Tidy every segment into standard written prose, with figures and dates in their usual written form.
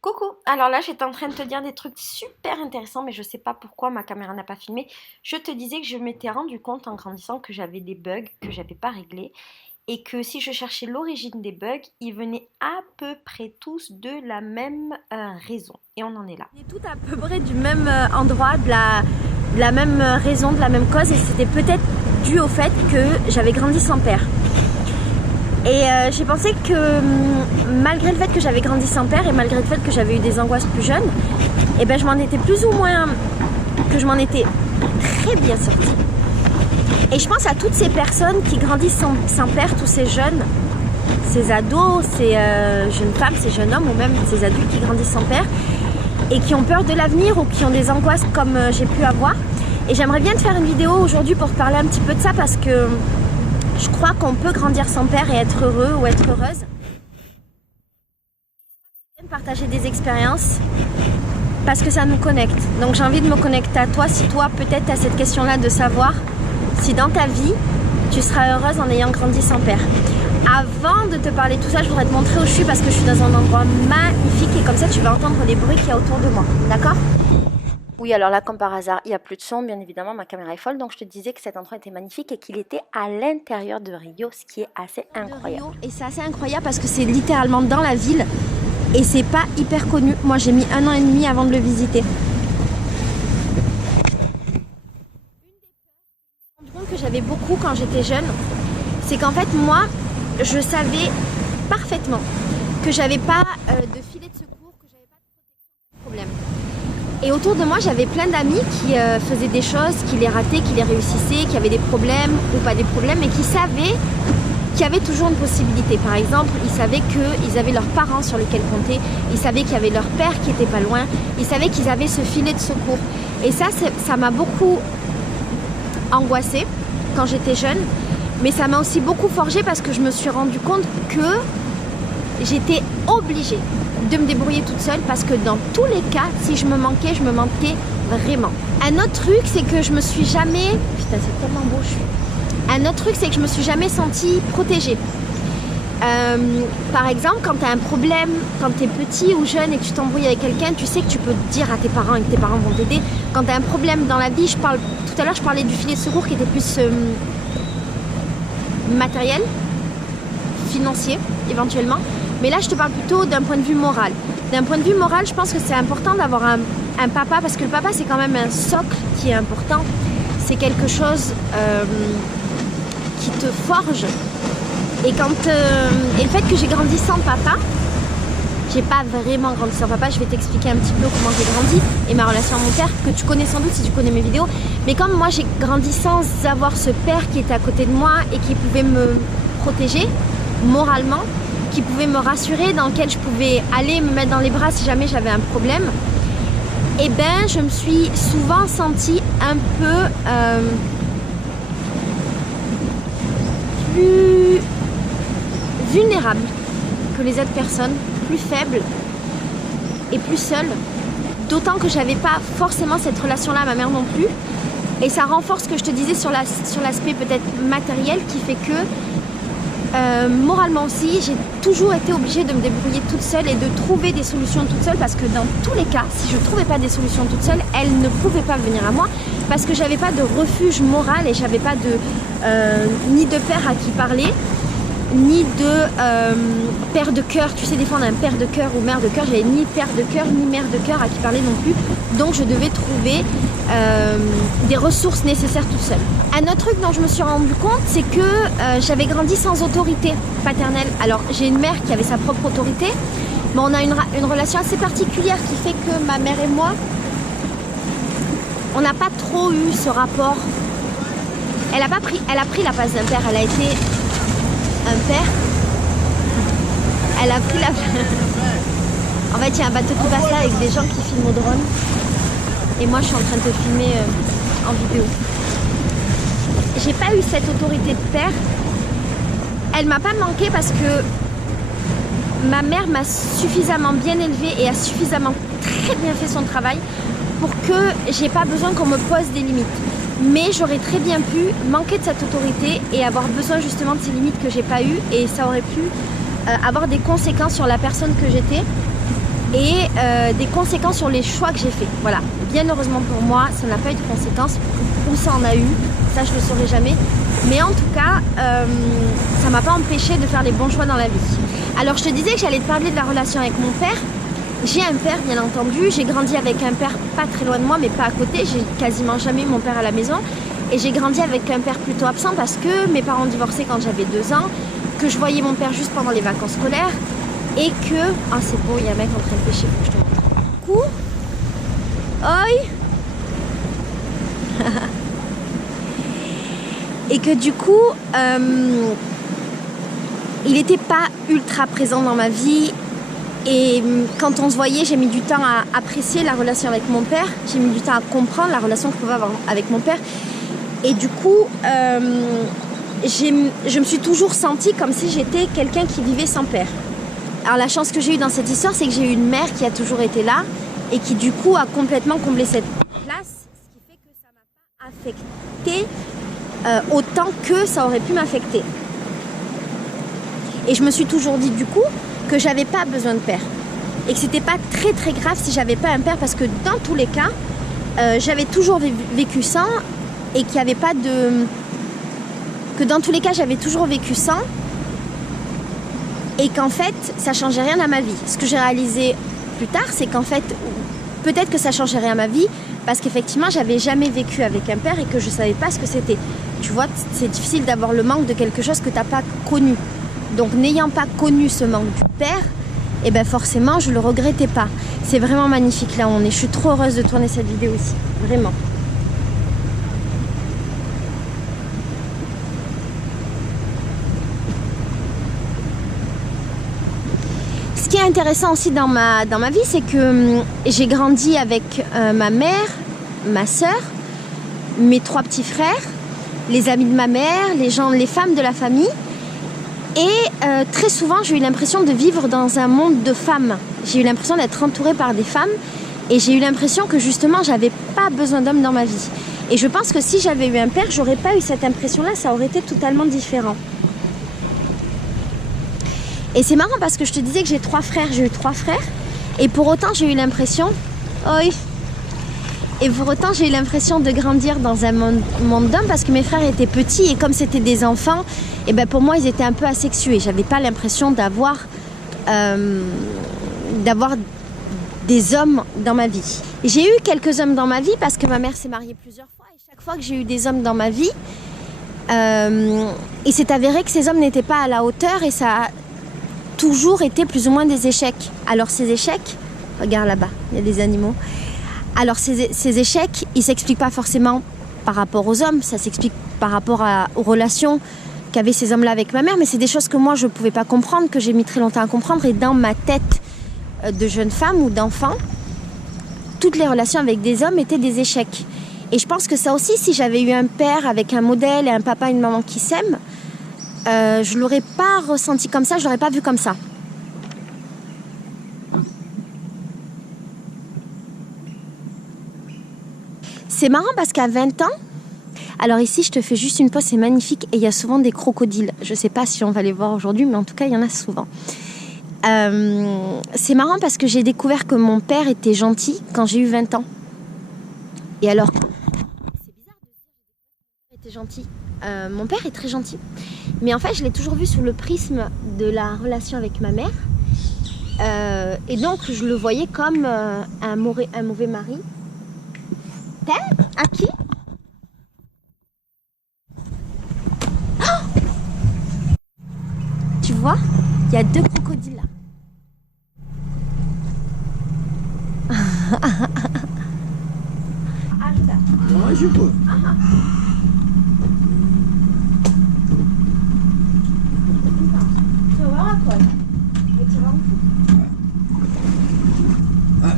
Coucou, alors là j'étais en train de te dire des trucs super intéressants mais je sais pas pourquoi ma caméra n'a pas filmé. Je te disais que je m'étais rendu compte en grandissant que j'avais des bugs que j'avais pas réglés et que si je cherchais l'origine des bugs, ils venaient à peu près tous de la même raison. Et on en est là. On est tout à peu près du même endroit, de la même raison, de la même cause, et c'était peut-être dû au fait que j'avais grandi sans père. Et j'ai pensé que malgré le fait que j'avais grandi sans père et malgré le fait que j'avais eu des angoisses plus jeunes, et ben je m'en étais plus ou moins, que je m'en étais très bien sortie. Et je pense à toutes ces personnes qui grandissent sans père, tous ces jeunes, ces ados, ces jeunes femmes, ces jeunes hommes ou même ces adultes qui grandissent sans père et qui ont peur de l'avenir ou qui ont des angoisses comme j'ai pu avoir. Et j'aimerais bien te faire une vidéo aujourd'hui pour te parler un petit peu de ça parce que je crois qu'on peut grandir sans père et être heureux ou être heureuse. J'aime partager des expériences parce que ça nous connecte. Donc j'ai envie de me connecter à toi si toi peut-être tu as cette question-là de savoir si dans ta vie tu seras heureuse en ayant grandi sans père. Avant de te parler de tout ça, je voudrais te montrer où je suis parce que je suis dans un endroit magnifique et comme ça tu vas entendre les bruits qu'il y a autour de moi, d'accord? Oui, alors là, comme par hasard, il n'y a plus de son, bien évidemment, ma caméra est folle, donc je te disais que cet endroit était magnifique et qu'il était à l'intérieur de Rio, ce qui est assez incroyable. Et c'est assez incroyable parce que c'est littéralement dans la ville et c'est pas hyper connu. Moi, j'ai mis 1 an et demi avant de le visiter. Une des peurs que j'avais beaucoup quand j'étais jeune, c'est qu'en fait, moi, je savais parfaitement que j'avais pas de filet de secours, que j'avais pas de problème. Et autour de moi, j'avais plein d'amis qui faisaient des choses, qui les rataient, qui les réussissaient, qui avaient des problèmes ou pas des problèmes, et qui savaient qu'il y avait toujours une possibilité. Par exemple, ils savaient qu'ils avaient leurs parents sur lesquels compter, ils savaient qu'il y avait leur père qui était pas loin, ils savaient qu'ils avaient ce filet de secours. Et ça m'a beaucoup angoissée quand j'étais jeune, mais ça m'a aussi beaucoup forgée parce que je me suis rendu compte que j'étais obligée de me débrouiller toute seule parce que dans tous les cas, si je me manquais vraiment. Un autre truc, c'est que je me suis jamais... Putain, c'est tellement beau, je suis... Un autre truc, c'est que je me suis jamais sentie protégée. Par exemple, quand tu as un problème, quand tu es petit ou jeune et que tu t'embrouilles avec quelqu'un, tu sais que tu peux dire à tes parents et que tes parents vont t'aider. Quand tu as un problème dans la vie, tout à l'heure, je parlais du filet de secours qui était plus matériel, financier, éventuellement. Mais là, je te parle plutôt d'un point de vue moral. D'un point de vue moral, je pense que c'est important d'avoir un papa, parce que le papa, c'est quand même un socle qui est important. C'est quelque chose qui te forge. Et le fait que j'ai grandi sans papa, j'ai pas vraiment grandi sans papa, je vais t'expliquer un petit peu comment j'ai grandi et ma relation à mon père, que tu connais sans doute si tu connais mes vidéos. Mais comme moi, j'ai grandi sans avoir ce père qui était à côté de moi et qui pouvait me protéger moralement, qui pouvait me rassurer, dans lequel je pouvais aller me mettre dans les bras si jamais j'avais un problème, et ben je me suis souvent sentie un peu plus vulnérable que les autres personnes, plus faible et plus seule, d'autant que j'avais pas forcément cette relation-là à ma mère non plus, et ça renforce ce que je te disais sur l'aspect peut-être matériel qui fait que moralement aussi, j'ai toujours été obligée de me débrouiller toute seule et de trouver des solutions toute seule parce que dans tous les cas, si je ne trouvais pas des solutions toute seule, elles ne pouvaient pas venir à moi parce que j'avais pas de refuge moral et j'avais pas ni de père à qui parler, ni de père de cœur. Tu sais, des fois on a un père de cœur ou mère de cœur, j'avais ni père de cœur ni mère de cœur à qui parler non plus, donc je devais trouver des ressources nécessaires toute seule. Un autre truc dont je me suis rendu compte, c'est que j'avais grandi sans autorité paternelle. Alors j'ai une mère qui avait sa propre autorité, mais on a une relation assez particulière qui fait que ma mère et moi, on n'a pas trop eu ce rapport. Elle a pris la place d'un père, elle a été un père. Elle a pris la En fait, il y a un bateau qui passe là avec des gens qui filment au drone. Et moi, je suis en train de te filmer en vidéo. J'ai pas eu cette autorité de père. Elle m'a pas manqué parce que ma mère m'a suffisamment bien élevée et a suffisamment très bien fait son travail pour que j'ai pas besoin qu'on me pose des limites. Mais j'aurais très bien pu manquer de cette autorité et avoir besoin justement de ces limites que j'ai pas eues, et ça aurait pu avoir des conséquences sur la personne que j'étais et des conséquences sur les choix que j'ai faits. Voilà, bien heureusement pour moi, ça n'a pas eu de conséquences, ou ça en a eu, ça je le saurai jamais. Mais en tout cas, ça m'a pas empêché de faire les bons choix dans la vie. Alors je te disais que j'allais te parler de la relation avec mon père. J'ai un père bien entendu, j'ai grandi avec un père pas très loin de moi mais pas à côté, j'ai quasiment jamais eu mon père à la maison. Et j'ai grandi avec un père plutôt absent parce que mes parents ont divorcé quand j'avais 2 ans, que je voyais mon père juste pendant les vacances scolaires et que... Ah c'est beau, il y a un mec en train de pêcher, faut que je te montre. Coucou. Oi. Et que du coup, il n'était pas ultra présent dans ma vie. Et quand on se voyait, j'ai mis du temps à apprécier la relation avec mon père. J'ai mis du temps à comprendre la relation que je pouvais avoir avec mon père. Et du coup, je me suis toujours sentie comme si j'étais quelqu'un qui vivait sans père. Alors la chance que j'ai eue dans cette histoire, c'est que j'ai eu une mère qui a toujours été là et qui du coup a complètement comblé cette place, ce qui fait que ça m'a pas affectée autant que ça aurait pu m'affecter. Et je me suis toujours dit du coup que j'avais pas besoin de père et que c'était pas très très grave si j'avais pas un père parce que dans tous les cas, j'avais toujours vécu sans. Et qu'il n'y avait pas de... Que dans tous les cas, j'avais toujours vécu sans. Et qu'en fait, ça ne changeait rien à ma vie. Ce que j'ai réalisé plus tard, c'est qu'en fait, peut-être que ça ne changeait rien à ma vie, parce qu'effectivement, j'avais jamais vécu avec un père et que je ne savais pas ce que c'était. Tu vois, c'est difficile d'avoir le manque de quelque chose que tu n'as pas connu. Donc, n'ayant pas connu ce manque du père, et ben forcément, je ne le regrettais pas. C'est vraiment magnifique là où on est. Je suis trop heureuse de tourner cette vidéo aussi. Vraiment. Ce qui est intéressant aussi dans ma vie, c'est que j'ai grandi avec ma mère, ma soeur, mes 3 petits frères, les amis de ma mère, les femmes de la famille. Et très souvent, j'ai eu l'impression de vivre dans un monde de femmes. J'ai eu l'impression d'être entourée par des femmes. Et j'ai eu l'impression que justement, j'avais pas besoin d'hommes dans ma vie. Et je pense que si j'avais eu un père, j'aurais pas eu cette impression-là. Ça aurait été totalement différent. Et c'est marrant parce que je te disais que j'ai 3 frères, j'ai eu 3 frères. Et pour autant, j'ai eu l'impression... Oi. Et pour autant, j'ai eu l'impression de grandir dans un monde d'hommes parce que mes frères étaient petits et comme c'était des enfants, et ben pour moi, ils étaient un peu asexués. J'avais pas l'impression d'avoir des hommes dans ma vie. J'ai eu quelques hommes dans ma vie parce que ma mère s'est mariée plusieurs fois. Et chaque fois que j'ai eu des hommes dans ma vie, il s'est avéré que ces hommes n'étaient pas à la hauteur et ça a toujours été plus ou moins des échecs. Alors ces échecs, regarde là-bas, il y a des animaux. Alors ces échecs, ils ne s'expliquent pas forcément par rapport aux hommes, ça s'explique par rapport aux relations qu'avaient ces hommes-là avec ma mère, mais c'est des choses que moi je ne pouvais pas comprendre, que j'ai mis très longtemps à comprendre. Et dans ma tête de jeune femme ou d'enfant, toutes les relations avec des hommes étaient des échecs. Et je pense que ça aussi, si j'avais eu un père avec un modèle et un papa et une maman qui s'aiment, je ne l'aurais pas ressenti comme ça, je ne l'aurais pas vu comme ça. C'est marrant parce qu'à 20 ans, alors ici je te fais juste une pause, c'est magnifique et il y a souvent des crocodiles. Je ne sais pas si on va les voir aujourd'hui, mais en tout cas il y en a souvent. C'est marrant parce que j'ai découvert que mon père était gentil quand j'ai eu 20 ans. Et alors, c'est bizarre de dire qu'il était gentil. Mon père est très gentil. Mais en fait, je l'ai toujours vu sous le prisme de la relation avec ma mère. Et donc, je le voyais comme un mauvais mari. T'es à qui? Oh, tu vois, il y a 2 crocodiles là. Lógico.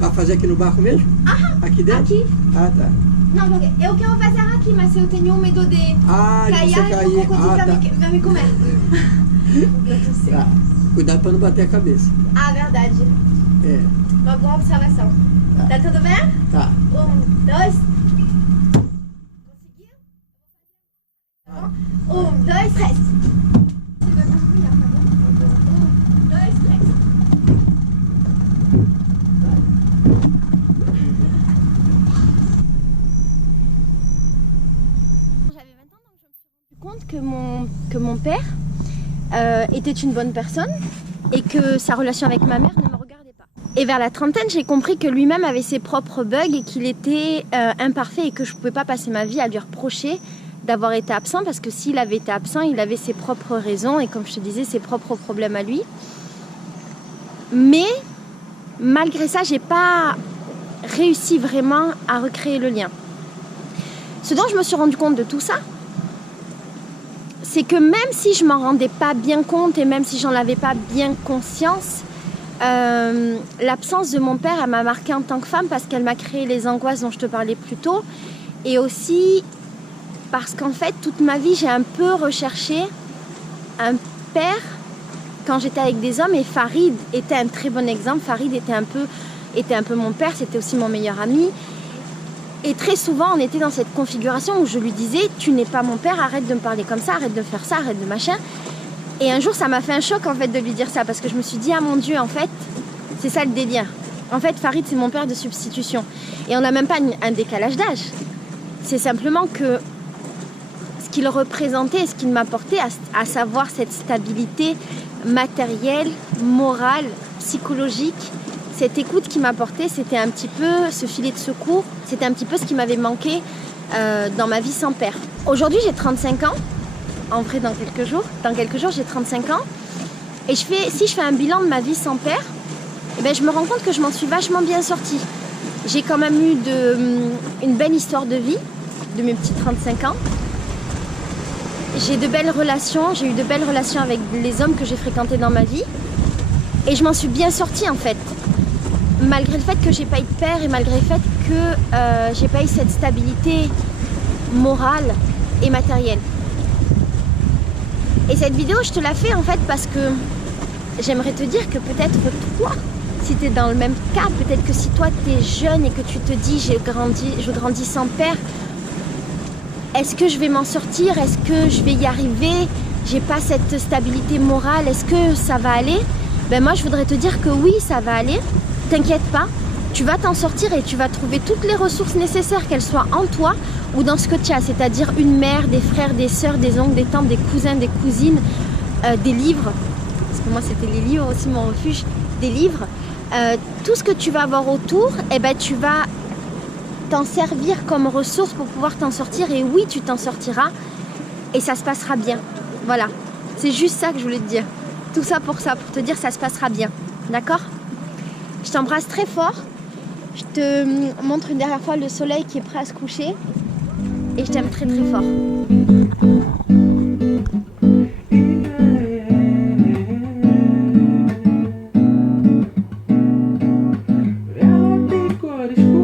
Vai fazer aqui no barco mesmo? Aqui dentro? Aqui. Ah, tá. Não, porque eu quero fazer aqui, mas eu tenho medo de de você cair e o crocodilo tá. vai me comer. Tá. Cuidado para não bater a cabeça. Ah, verdade. É. Uma boa observação. Tá tudo bem? Tá. 1, 2. Conseguiu? Tá bom? 1, 2, 3. Você vai mergulhar, tá bom? 1, 2, 3. que mon père était une bonne personne et que sa relation avec ma mère ne me regardait pas. Et vers la trentaine, j'ai compris que lui-même avait ses propres bugs et qu'il était imparfait et que je ne pouvais pas passer ma vie à lui reprocher d'avoir été absent, parce que s'il avait été absent, il avait ses propres raisons et, comme je te disais, ses propres problèmes à lui. Mais malgré ça, j'ai pas réussi vraiment à recréer le lien. Ce dont je me suis rendu compte de tout ça, c'est que même si je m'en rendais pas bien compte et même si j'en avais pas bien conscience, l'absence de mon père, elle m'a marquée en tant que femme parce qu'elle m'a créé les angoisses dont je te parlais plus tôt, et aussi parce qu'en fait, toute ma vie, j'ai un peu recherché un père quand j'étais avec des hommes, et Farid était un très bon exemple. Farid était un peu mon père, c'était aussi mon meilleur ami. Et très souvent, on était dans cette configuration où je lui disais « Tu n'es pas mon père, arrête de me parler comme ça, arrête de faire ça, arrête de machin ». Et un jour, ça m'a fait un choc en fait de lui dire ça, parce que je me suis dit « Ah mon Dieu, en fait, c'est ça le délire. En fait, Farid, c'est mon père de substitution. » Et on n'a même pas un décalage d'âge. C'est simplement que ce qu'il représentait et ce qu'il m'apportait, à savoir cette stabilité matérielle, morale, psychologique, cette écoute qu'il m'apportait, c'était un petit peu ce filet de secours, c'était un petit peu ce qui m'avait manqué dans ma vie sans père. Aujourd'hui, j'ai 35 ans, en vrai dans quelques jours j'ai 35 ans, et si je fais un bilan de ma vie sans père, eh ben, je me rends compte que je m'en suis vachement bien sortie. J'ai quand même eu une belle histoire de vie, de mes petits 35 ans. J'ai eu de belles relations avec les hommes que j'ai fréquentés dans ma vie, et je m'en suis bien sortie en fait. Malgré le fait que j'ai pas eu de père et malgré le fait que j'ai pas eu cette stabilité morale et matérielle. Et cette vidéo, je te la fais en fait parce que j'aimerais te dire que peut-être toi, si tu es dans le même cas, peut-être que si toi tu es jeune et que tu te dis je grandis sans père, est-ce que je vais m'en sortir? Est-ce que je vais y arriver? J'ai pas cette stabilité morale, est-ce que ça va aller? Ben moi je voudrais te dire que oui, ça va aller. T'inquiète pas, tu vas t'en sortir et tu vas trouver toutes les ressources nécessaires, qu'elles soient en toi ou dans ce que tu as, c'est-à-dire une mère, des frères, des sœurs, des oncles, des tantes, des cousins, des cousines, des livres, parce que moi c'était les livres aussi mon refuge, des livres, tout ce que tu vas avoir autour, eh ben, tu vas t'en servir comme ressource pour pouvoir t'en sortir, et oui, tu t'en sortiras et ça se passera bien. Voilà, c'est juste ça que je voulais te dire. Tout ça, pour te dire ça se passera bien, d'accord? Je t'embrasse très fort. Je te montre une dernière fois le soleil qui est prêt à se coucher. Et je t'aime très très fort. Ela tem cores